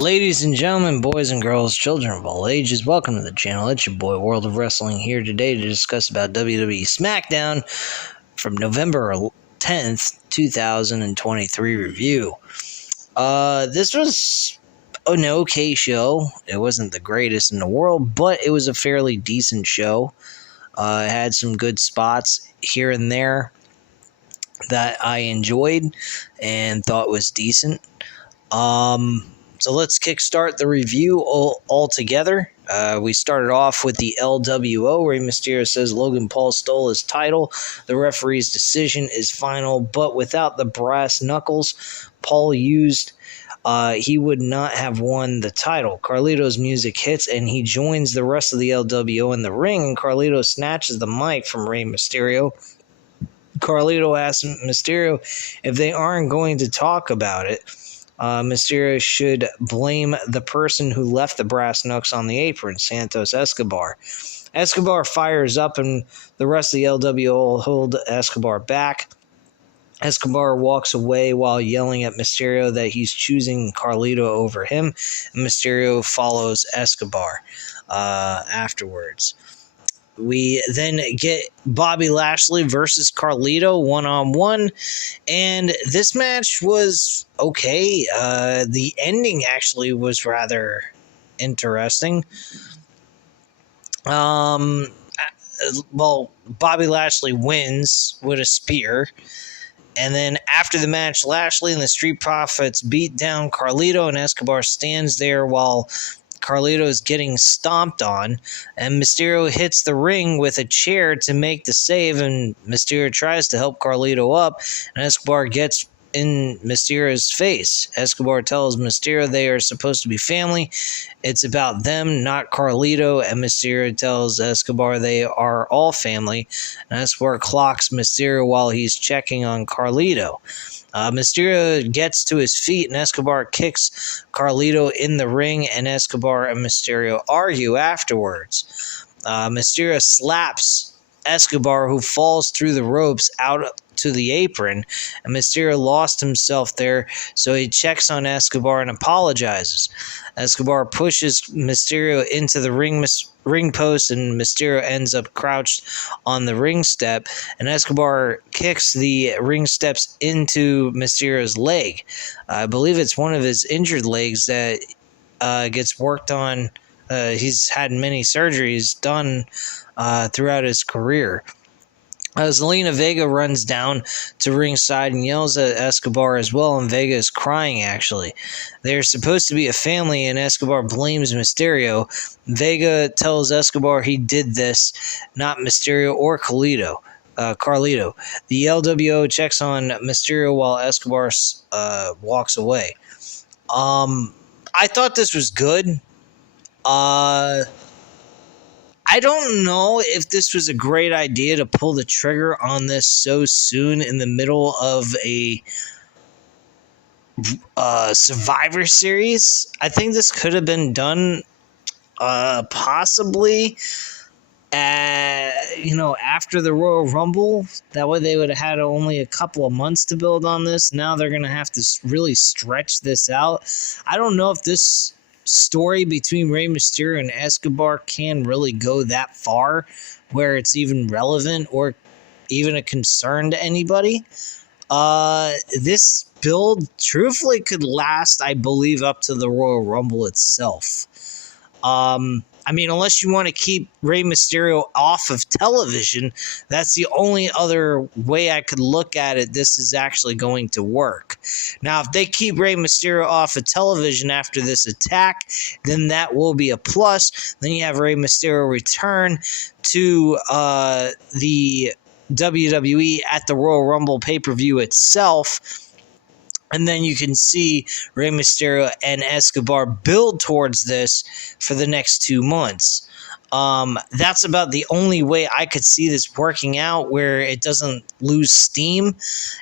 Ladies and gentlemen, boys and girls, children of all ages, welcome to the channel. It's your boy, World of Wrestling, here today to discuss about WWE Smackdown from November 10th, 2023 review. This was an okay show. It wasn't the greatest in the world, but it was a fairly decent show. It had some good spots here and there that I enjoyed and thought was decent. So let's kickstart the review all together. We started off with the LWO. Rey Mysterio says Logan Paul stole his title. The referee's decision is final, but without the brass knuckles Paul used, he would not have won the title. Carlito's music hits, and he joins the rest of the LWO in the ring, and Carlito snatches the mic from Rey Mysterio. Carlito asks Mysterio if they aren't going to talk about it. Mysterio should blame the person who left the brass knucks on the apron, Santos Escobar. Escobar fires up, and the rest of the LWO hold Escobar back. Escobar walks away while yelling at Mysterio that he's choosing Carlito over him, and Mysterio follows Escobar afterwards. We then get Bobby Lashley versus Carlito one-on-one, and this match was okay. The ending actually was rather interesting. Well, Bobby Lashley wins with a spear, and then after the match, Lashley and the Street Profits beat down Carlito, and Escobar stands there while Carlito is getting stomped on, and Mysterio hits the ring with a chair to make the save, and Mysterio tries to help Carlito up, and Escobar gets in Mysterio's face. Escobar tells Mysterio they are supposed to be family. It's about them, not Carlito, and Mysterio tells Escobar they are all family, and Escobar clocks Mysterio while he's checking on Carlito. Mysterio gets to his feet, and Escobar kicks Carlito in the ring, and Escobar and Mysterio argue afterwards. Mysterio slaps Escobar, who falls through the ropes out to the apron, and Mysterio lost himself there, so he checks on Escobar and apologizes. Escobar pushes Mysterio into the ring post, and Mysterio ends up crouched on the ring step, and Escobar kicks the ring steps into Mysterio's leg. I believe it's one of his injured legs that gets worked on. He's had many surgeries done throughout his career. Zelina Vega runs down to ringside and yells at Escobar as well, and Vega is crying, actually. They're supposed to be a family, and Escobar blames Mysterio. Vega tells Escobar he did this, not Mysterio or Carlito. The LWO checks on Mysterio while Escobar walks away. I thought this was good. I don't know if this was a great idea to pull the trigger on this so soon in the middle of a Survivor Series. I think this could have been done possibly after the Royal Rumble. That way they would have had only a couple of months to build on this. Now they're going to have to really stretch this out. I don't know if this story between Rey Mysterio and Escobar can really go that far where it's even relevant or even a concern to anybody. This build truthfully could last, I believe, up to the Royal Rumble itself. Unless you want to keep Rey Mysterio off of television, that's the only other way I could look at it. This is actually going to work. Now, if they keep Rey Mysterio off of television after this attack, then that will be a plus. Then you have Rey Mysterio return to the WWE at the Royal Rumble pay-per-view itself. And then you can see Rey Mysterio and Escobar build towards this for the next 2 months. That's about the only way I could see this working out, where it doesn't lose steam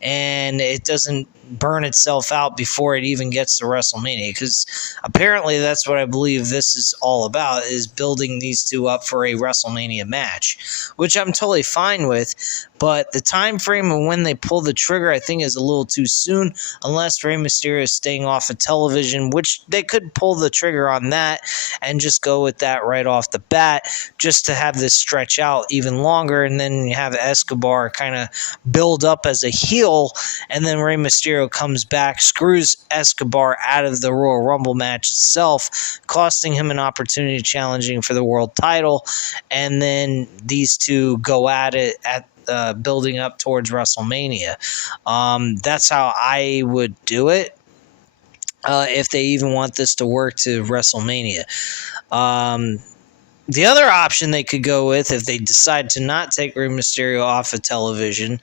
and it doesn't burn itself out before it even gets to WrestleMania, because apparently that's what I believe this is all about, is building these two up for a WrestleMania match, which I'm totally fine with, but the time frame of when they pull the trigger I think is a little too soon, unless Rey Mysterio is staying off of television, which they could pull the trigger on that and just go with that right off the bat, just to have this stretch out even longer, and then you have Escobar kind of build up as a heel, and then Rey Mysterio comes back, screws Escobar out of the Royal Rumble match itself, costing him an opportunity challenging for the world title, and then these two go at it at building up towards WrestleMania. That's how I would do it if they even want this to work to WrestleMania. The other option they could go with, if they decide to not take Rey Mysterio off of television,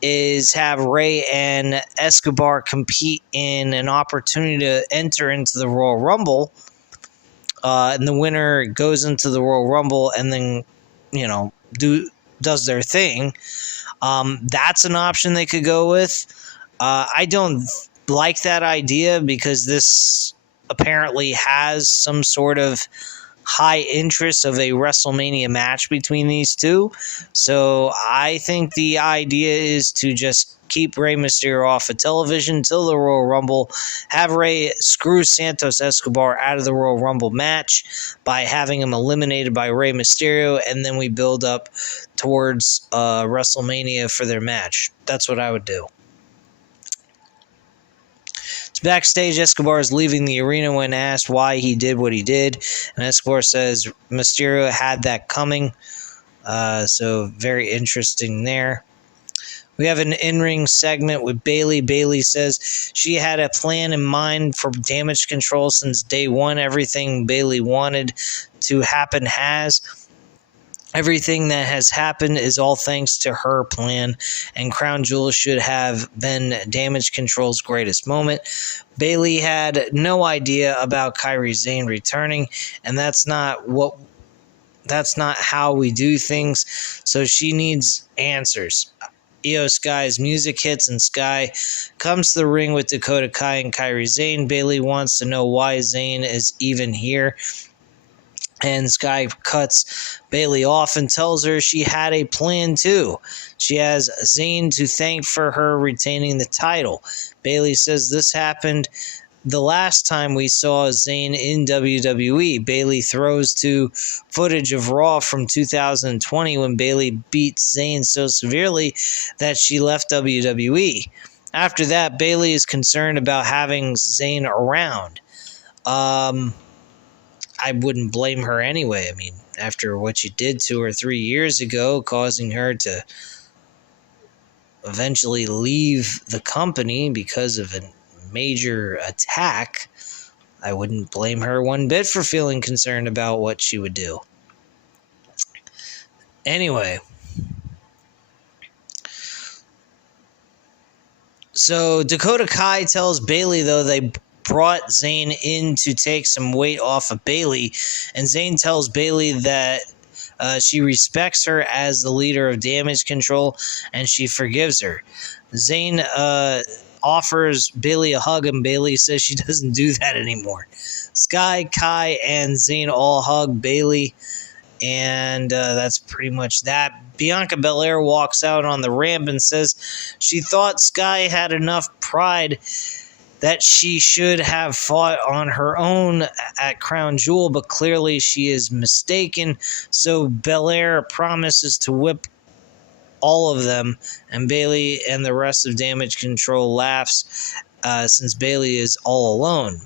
is have Rey and Escobar compete in an opportunity to enter into the Royal Rumble, and the winner goes into the Royal Rumble and then, does their thing. That's an option they could go with. I don't like that idea because this apparently has some sort of high interest of a WrestleMania match between these two. So I think the idea is to just keep Rey Mysterio off of television till the Royal Rumble, have Rey screw Santos Escobar out of the Royal Rumble match by having him eliminated by Rey Mysterio, and then we build up towards WrestleMania for their match. That's what I would do. Backstage, Escobar is leaving the arena when asked why he did what he did, and Escobar says Mysterio had that coming, so very interesting there. We have an in-ring segment with Bayley. Bayley says she had a plan in mind for Damage Control since day one. Everything Bayley wanted to happen has. Everything that has happened is all thanks to her plan, and Crown Jewel should have been Damage Control's greatest moment. Bayley had no idea about Kairi Sane returning, and that's not how we do things, so she needs answers. Io Sky's music hits, and Sky comes to the ring with Dakota Kai and Kairi Sane. Bayley wants to know why Sane is even here, and Sky cuts Bayley off and tells her she had a plan too. She has Zayn to thank for her retaining the title. Bayley says this happened the last time we saw Zayn in WWE. Bayley throws to footage of Raw from 2020 when Bayley beat Zayn so severely that she left WWE. After that, Bayley is concerned about having Zayn around. I wouldn't blame her anyway. I mean, after what you did to her 3 years ago, causing her to eventually leave the company because of a major attack, I wouldn't blame her one bit for feeling concerned about what she would do. Anyway, so Dakota Kai tells Bayley, though, they brought Zayn in to take some weight off of Bayley, and Zayn tells Bayley that she respects her as the leader of Damage Control, and she forgives her. Zayn offers Bayley a hug, and Bayley says she doesn't do that anymore. Sky, Kai, and Zayn all hug Bayley, and that's pretty much that. Bianca Belair walks out on the ramp and says she thought Sky had enough pride that she should have fought on her own at Crown Jewel, but clearly she is mistaken. So Belair promises to whip all of them, and Bayley and the rest of Damage Control laughs since Bayley is all alone.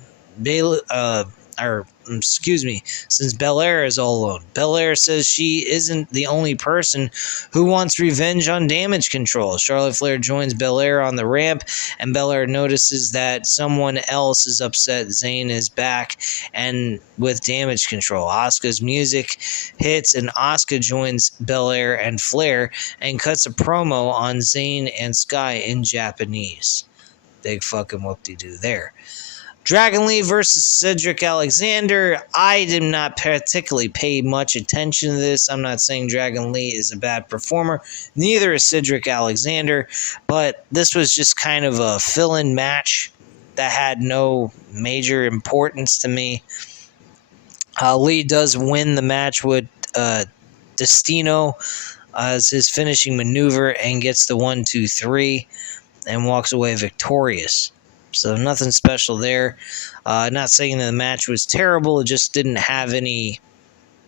Since Belair is all alone. Belair says she isn't the only person who wants revenge on Damage Control. Charlotte Flair joins Belair on the ramp, and Belair notices that someone else is upset Zayn is back and with Damage Control. Asuka's music hits, and Asuka joins Belair and Flair and cuts a promo on Zayn and Sky in Japanese. Big fucking whoop-de-doo there. Dragon Lee versus Cedric Alexander. I did not particularly pay much attention to this. I'm not saying Dragon Lee is a bad performer. Neither is Cedric Alexander. But this was just kind of a fill-in match that had no major importance to me. Lee does win the match with Destino as his finishing maneuver and gets the 1-2-3 and walks away victorious. So nothing special there. Not saying that the match was terrible, it just didn't have any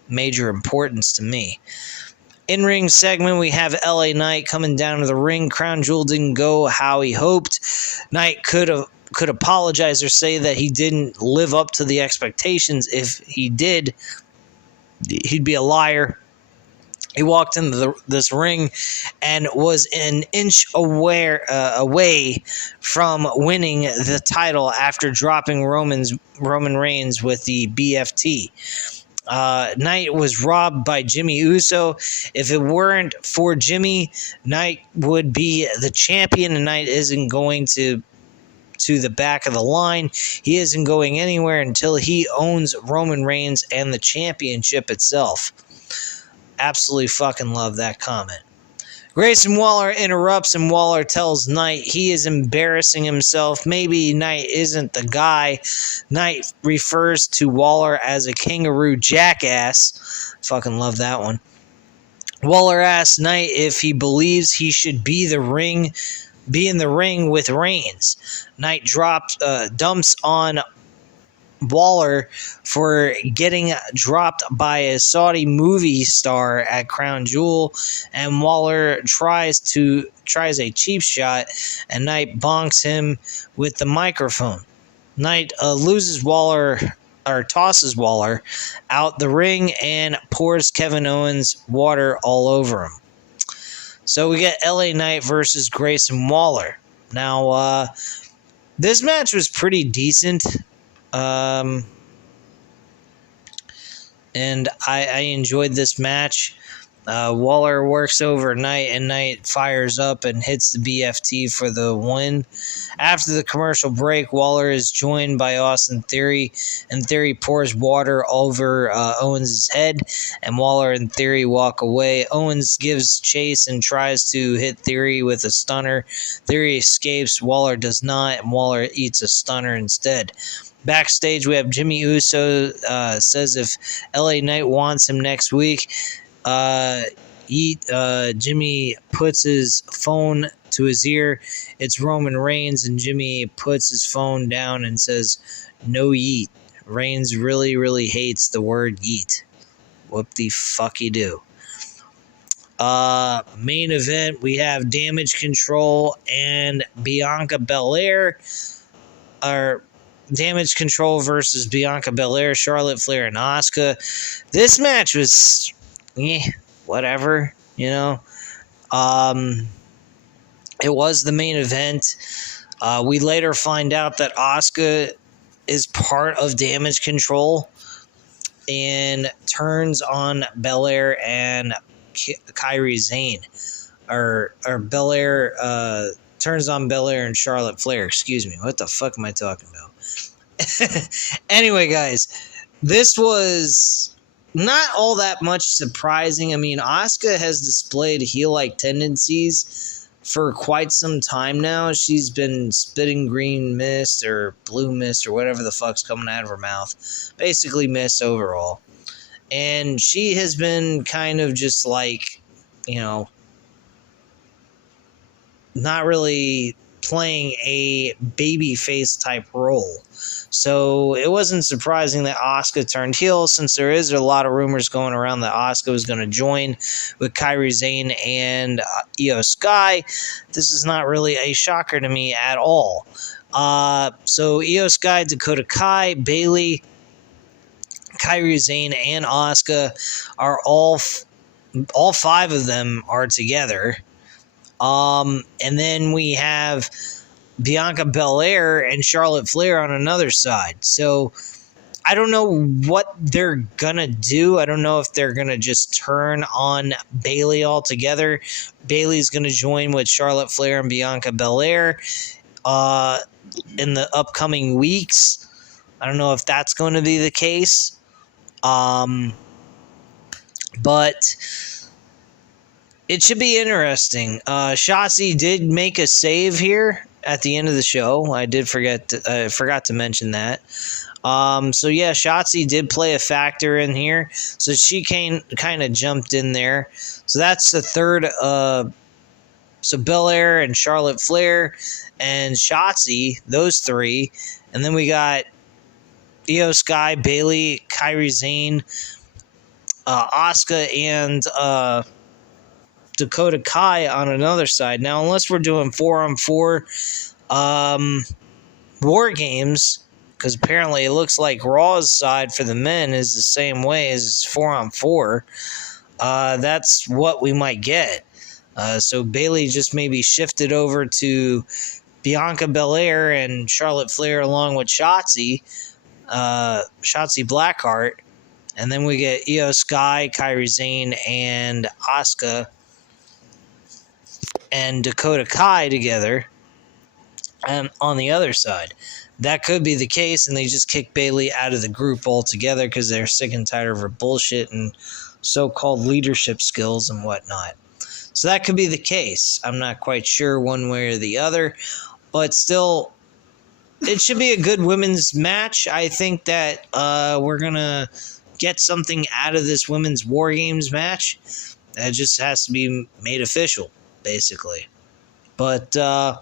major importance to me. In-ring segment, we have LA Knight coming down to the ring. Crown Jewel didn't go how he hoped. Knight could apologize or say that he didn't live up to the expectations. If he did, he'd be a liar. He walked into this ring and was an inch away from winning the title after dropping Roman Reigns with the BFT. Knight was robbed by Jimmy Uso. If it weren't for Jimmy, Knight would be the champion, and Knight isn't going to the back of the line. He isn't going anywhere until he owns Roman Reigns and the championship itself. Absolutely fucking love that comment. Grayson Waller interrupts, and Waller tells Knight he is embarrassing himself. Maybe Knight isn't the guy. Knight refers to Waller as a kangaroo jackass. Fucking love that one. Waller asks Knight if he believes he should be in the ring with Reigns. Knight dumps on Waller for getting dropped by a Saudi movie star at Crown Jewel, and Waller tries a cheap shot, and Knight bonks him with the microphone. Knight tosses Waller out the ring and pours Kevin Owens water all over him. So we get LA Knight versus Grayson Waller. Now, this match was pretty decent. And I enjoyed this match. Waller works over Knight, and Knight fires up and hits the BFT for the win. After the commercial break, Waller is joined by Austin Theory, and Theory pours water over Owens' head, and Waller and Theory walk away. Owens gives chase and tries to hit Theory with a stunner. Theory escapes, Waller does not, and Waller eats a stunner instead. Backstage, we have Jimmy Uso says if LA Knight wants him next week. Jimmy puts his phone to his ear. It's Roman Reigns, and Jimmy puts his phone down and says, "No yeet." Reigns really, really hates the word yeet. What the fuck you do? Main event, we have Damage Control and Bianca Belair. Damage Control versus Bianca Belair, Charlotte Flair, and Asuka. This match was, whatever, you know. It was the main event. We later find out that Asuka is part of Damage Control and turns on Belair and Kairi Sane. Or Belair turns on Belair and Charlotte Flair. Excuse me. What the fuck am I talking about? Anyway, guys, this was not all that much surprising. I mean, Asuka has displayed heel-like tendencies for quite some time now. She's been spitting green mist or blue mist or whatever the fuck's coming out of her mouth. Basically mist overall. And she has been kind of just like, not really playing a babyface type role. So it wasn't surprising that Asuka turned heel, since there is a lot of rumors going around that Asuka was going to join with Kairi Sane and Io Sky. This is not really a shocker to me at all. So Io Sky, Dakota Kai, Bayley, Kairi Sane, and Asuka are all five of them are together. And then we have Bianca Belair and Charlotte Flair on another side. So I don't know what they're gonna do. I don't know if they're gonna just turn on Bayley altogether. Bayley's gonna join with Charlotte Flair and Bianca Belair in the upcoming weeks. I don't know if that's going to be the case. But it should be interesting. Shotzi did make a save here at the end of the show. I forgot to mention that. So yeah, Shotzi did play a factor in here. So she kind of jumped in there. So that's the third. So Belair and Charlotte Flair and Shotzi, those three. And then we got Io Sky, Bayley, Kairi Sane, Asuka, and Dakota Kai on another side. Now, unless we're doing 4-on-4 War Games, because apparently it looks like Raw's side for the men is the same way as 4-on-4, that's what we might get. So Bayley just maybe shifted over to Bianca Belair and Charlotte Flair along with Shotzi Blackheart. And then we get Io Sky, Kairi Sane, and Asuka and Dakota Kai together on the other side. That could be the case, and they just kick Bayley out of the group altogether because they're sick and tired of her bullshit and so-called leadership skills and whatnot. So that could be the case. I'm not quite sure one way or the other, but still, it should be a good women's match. I think that we're going to get something out of this women's War Games match. It just has to be made official, basically. But the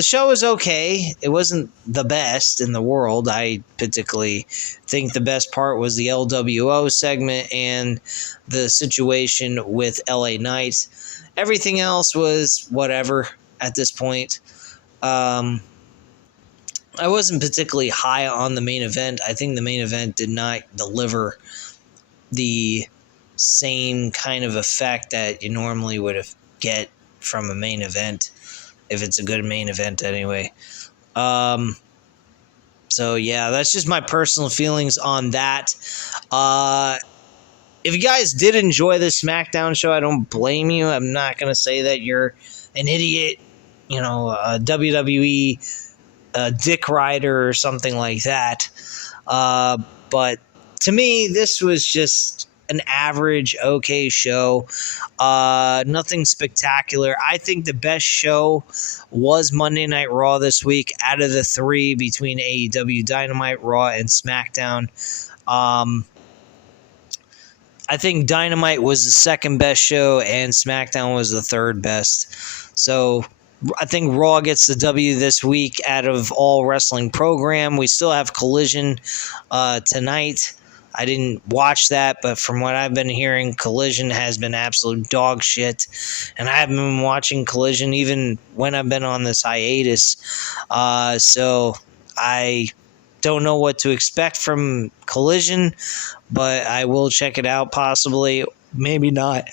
show is okay. It wasn't the best in the world. I particularly think the best part was the LWO segment and the situation with LA Knight. Everything else was whatever at this point. I wasn't particularly high on the main event. I think the main event did not deliver the same kind of effect that you normally would get from a main event, if it's a good main event anyway. So yeah, that's just my personal feelings on that. If you guys did enjoy this SmackDown show, I don't blame you. I'm not going to say that you're an idiot, a WWE dick rider or something like that. But to me, this was just an average, okay show. Nothing spectacular. I think the best show was Monday Night Raw this week out of the three between AEW, Dynamite, Raw, and SmackDown. I think Dynamite was the second best show and SmackDown was the third best. So I think Raw gets the W this week out of all wrestling program. We still have Collision tonight. I didn't watch that, but from what I've been hearing, Collision has been absolute dog shit. And I haven't been watching Collision even when I've been on this hiatus. So I don't know what to expect from Collision, but I will check it out possibly. Maybe not.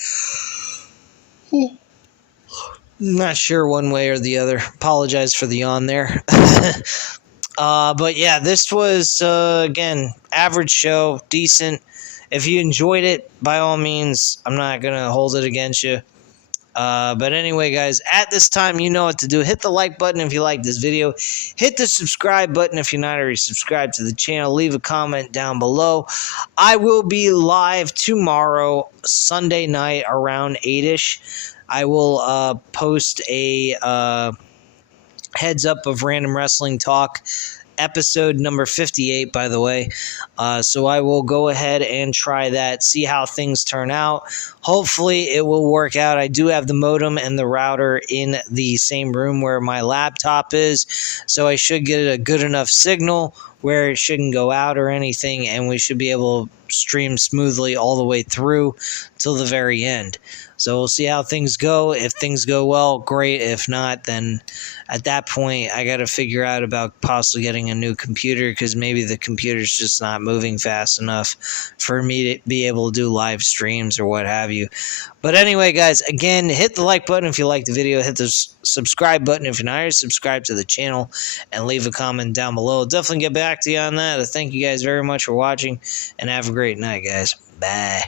Not sure one way or the other. Apologize for the yawn there. But yeah, this was, again, average show, decent. If you enjoyed it, by all means, I'm not going to hold it against you. But anyway, guys, at this time, you know what to do. Hit the like button if you like this video. Hit the subscribe button if you're not already subscribed to the channel. Leave a comment down below. I will be live tomorrow, Sunday night, around 8-ish. I will post a heads up of Random Wrestling Talk, episode number 58, by the way. So I will go ahead and try that, see how things turn out. Hopefully it will work out. I do have the modem and the router in the same room where my laptop is, so I should get a good enough signal where it shouldn't go out or anything, and we should be able to stream smoothly all the way through till the very end. So we'll see how things go. If things go well, great. If not, then at that point, I got to figure out about possibly getting a new computer, because maybe the computer's just not moving fast enough for me to be able to do live streams or what have you. But anyway, guys, again, hit the like button if you liked the video. Hit the subscribe button if you're not already subscribed to the channel, and leave a comment down below. I'll definitely get back to you on that. I thank you guys very much for watching, and have a great night, guys. Bye.